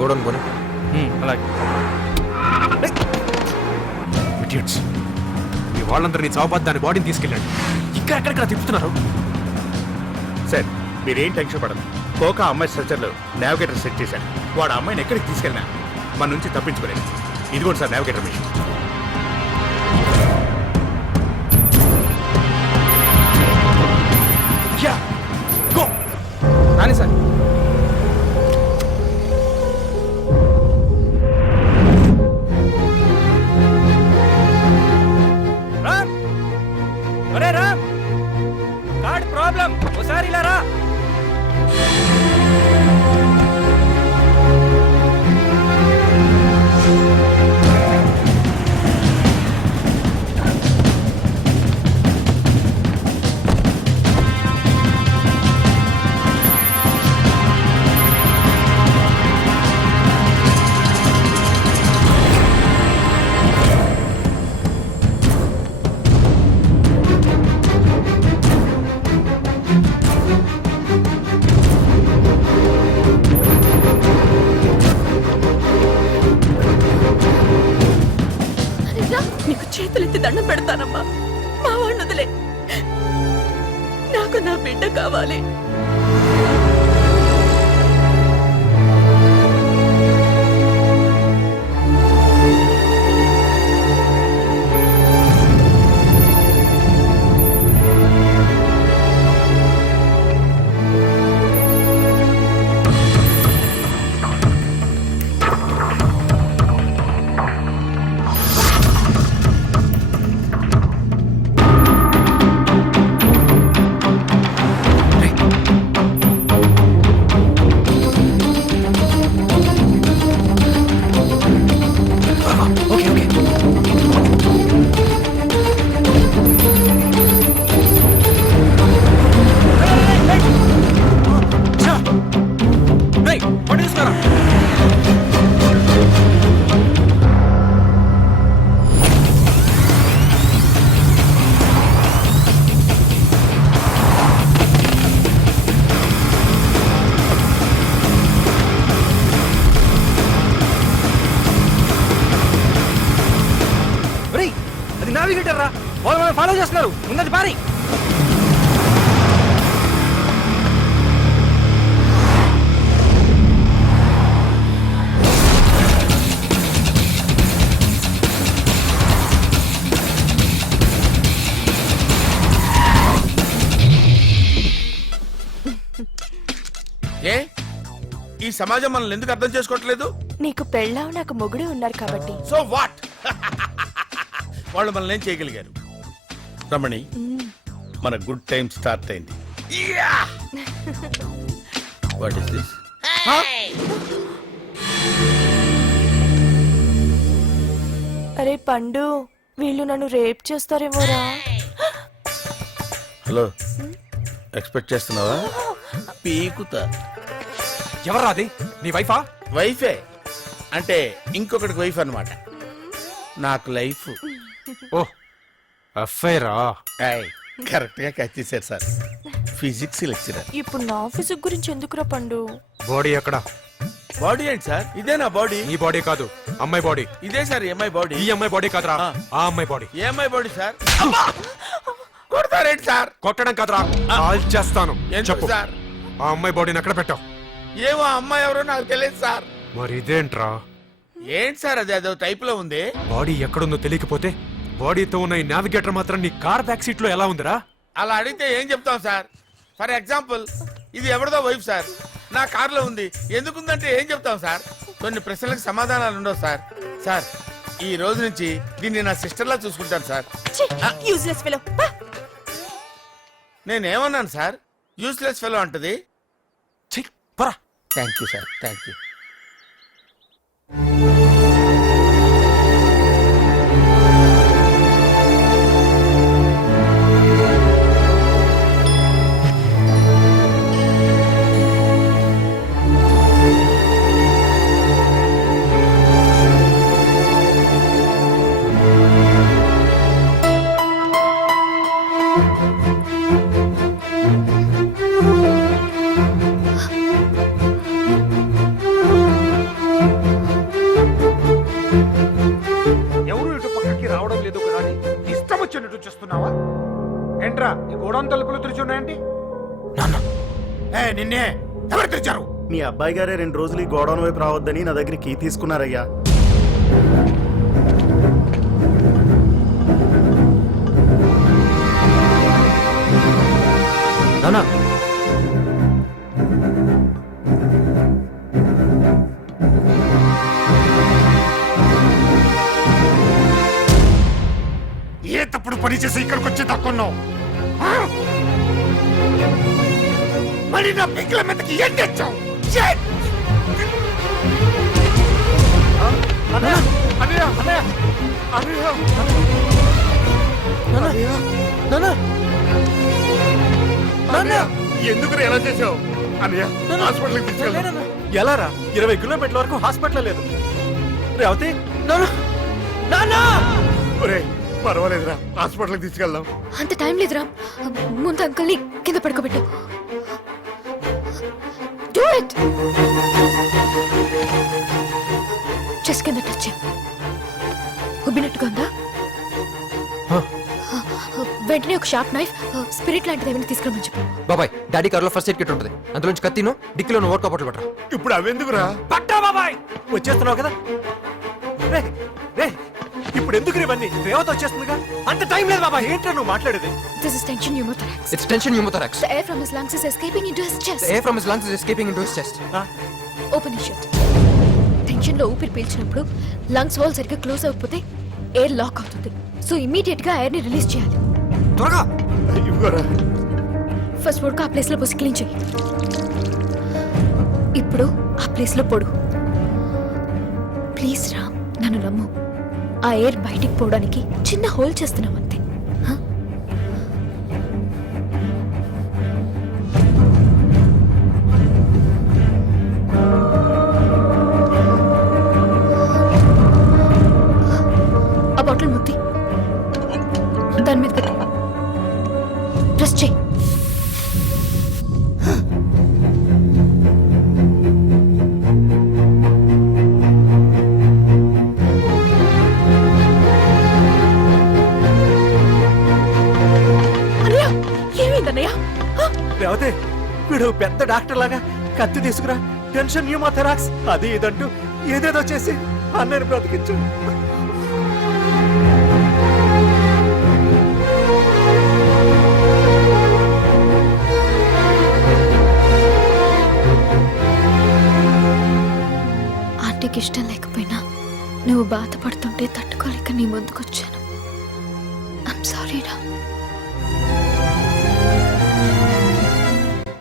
Godown పోనీ. అలాగే. Idiots, మీ వాళ్ళందరూ నీ చావుబాద్ దాని బాడీని తీసుకెళ్ళండి. ఇంకా ఎక్కడెక్కడ తిప్పుతున్నారు? సార్ మీరేం టెన్షన్ పడదు. కోకా అమ్మాయి స్ట్రక్చర్లో నావిగేటర్ సెట్ చేశాడు. వాడు అమ్మాయిని ఎక్కడికి తీసుకెళ్ళినా మన నుంచి తప్పించుకోలేదు. ఇదిగోండి సార్ నావిగేటర్ మిషన్. కానీ సార్ రామ్, ఒరే రామ్, కార్డ్ ప్రాబ్లం, ఒకసారి ఇలా రా. నీకు చేతులెత్తి దండం పెడతానమ్మా. మా వాడిని వదిలే, నాకు నా బిడ్డ కావాలి. నావిగేటర్ రా, వాళ్ళు మనం ఫాలో చేస్తున్నారు. ఉన్నది పారి. ఏ ఈ సమాజం మనల్ని ఎందుకు అర్థం చేసుకోవట్లేదు? నీకు పెళ్ళావు, నాకు మొగుడు ఉన్నారు కాబట్టి. So what? వాళ్ళు మనల్ని ఏం చేయగలిగారు? రమణి, మన గుడ్ టైం స్టార్ట్ అయింది. What is this? అరే పండు, వీళ్ళు నన్ను రేప్ చేస్తారేమోరా. హలో, ఎక్స్పెక్ట్ చేస్తున్నావా? పీకుతా. ఎవర్రా అది? నీ వైఫా? వైఫే అంటే ఇంకొకటికి వైఫ్ అన్నమాట. నాకు లైఫ్. ఓ అఫైరా? కరెక్ట్ గా క్యాచ్ చేశారు సార్. Physics lecturer. ఇప్పుడు నా ఫిజిక్ గురించి ఎందుకురా పండు? బాడీ ఎక్కడ? బాడీ ఏంటి సార్? ఇదే నా బాడీ. ఈ బాడీ కాదు, అమ్మాయి బాడీ. ఇదే సార్ ఈ అమ్మాయి బాడీ. ఈ అమ్మాయి బాడీ కాదురా, ఆ అమ్మాయి బాడీ. ఏ అమ్మాయి బాడీ సార్? కొడతారేంటి సార్? కొట్టడం కాదురా, కాల్ చేస్తాను. చెప్పు సార్, ఆ అమ్మాయి బాడీని ఎక్కడ పెట్టావు? ఏమో అమ్మాయి ఎవరో నాకు తెలియదు సార్. మరి ఇదేంట్రా? ఏంటి సార్ అది? అదో టైప్ లో ఉంది. బాడీ ఎక్కడుందో తెలియకపోతే బాడీతో ఉన్న ఈ నావిగేటర్ మాత్రం నీ కార్ బ్యాక్ సీట్ లో ఎలా ఉందిరా? అలా అడిగితే ఏం చెప్తాం సార్? ఫర్ ఎగ్జాంపుల్, ఇది ఎవరిదో వైఫ్ సార్, నా కార్ లో ఉంది. ఎందుకుందంటే ఏం చెప్తాం సార్? కొన్ని ప్రశ్నలకు సమాధానాలు ఉండవు సార్. సార్, ఈ రోజు నుంచి దీన్ని నా సిస్టర్ లా చూసుకుంటాను సార్. Useless fellow. నేనేమన్నాను సార్? యూస్లెస్ ఫెలో అంటది. Thank you sir, thank you. ఏంట్రా ఈ గోడౌన్ తలుపులు తెరిచి ఉన్నాయండి? నాన్న నిన్నే ఎవరు తెరిచారు? మీ అబ్బాయి గారే 2 రోజులు ఈ గోడౌన్ వైపు రావద్దని నా దగ్గర కీ తీసుకున్నారయ్యా. నాన్న ఏ తప్పుడు పని చేసి ఇక్కడికి వచ్చి తక్కున్నావు? మరి నా పిక్కల మీదకి ఏం తెచ్చావు? ఎందుకు ఎలా చేసావు అన్నయ్య? హాస్పిటల్కి తీసుకెళ్ళాను. ఎలా రా 20 కిలోమీటర్ల వరకు హాస్పిటల్ లేదు. రేవతి ఒరేయ్, పర్వాలేదురా, హాస్పిటల్కి తీసుకెళ్దాం. అంత టైం లేదురా. ముందు అంకుల్ని కింద పడుకోబెట్టు. Do it. చెస్ కింద టచ్ చేయి. ఉబ్బినట్టుగా ఉందా? వెంటనే ఒక షార్ప్ నైఫ్, స్పిరిట్ లాంటిది ఏమైనా తీసుకురమని చెప్పు. బాబాయ్ డాడీ కార్లో ఫస్ట్ ఎయిడ్ కిట్ ఉంటుంది, అందులోంచి కత్తిను డిక్కీలో ఓట్ కప్పట్లు పట్టరా. ఇప్పుడు అవెందుకురా? పట్టా బాబాయ్, వచ్చేస్తున్నావు కదా. రే రే ఇప్పుడు ఎందుకు ఇవన్నీ? రేవతి వచ్చేస్తుందిగా. అంత టైం లేదు బాబాయ్. ఏంట్రా నువ్వు మాట్లాడేది? This is tension pneumothorax. It's tension pneumothorax. The air from his lungs is escaping into his chest. The air from his lungs is escaping into his chest. Open his shirt. Tension లో ఊపిరి పీల్చినప్పుడు lungs wall సరిగ్గా close అవ్వకపోతే air lock అవుతుంది. So immediate గా air ని release చేయాలి. త్వరగా ఇవ్వరా. ఫస్ట్ వరకు ఆ ప్లేస్ లో పోసి క్లీన్ చేయి. ఇప్పుడు ఆ ప్లేస్ లో పొడు. ప్లీజ్ రామ్, నన్ను నమ్ము. ఆ ఎయిర్ బయటికి పోవడానికి చిన్న హోల్ చేస్తున్నాం అంతే. హ? ఆ బాటిల్ ముత్తి దాని మీద పెట్టు. ప్రెస్ చేయి. అన్నయ్య, ఏమైందన్నయ్య? హ? రేవతి, వీడు పెద్ద డాక్టర్ లాగా కత్తి తీసుకురా, టెన్షన్ న్యూమోథెరాక్స్ అది ఇదంటూ ఏదేదో చేసి అన్నయ్యని బ్రతికించు. ఆంటీకి ఇష్టం లేకపోయినా నువ్వు బాధపడుతుంటే తట్టుకోలేక నీ ముందుకొచ్చాను. ఐమ్ సారీ రా.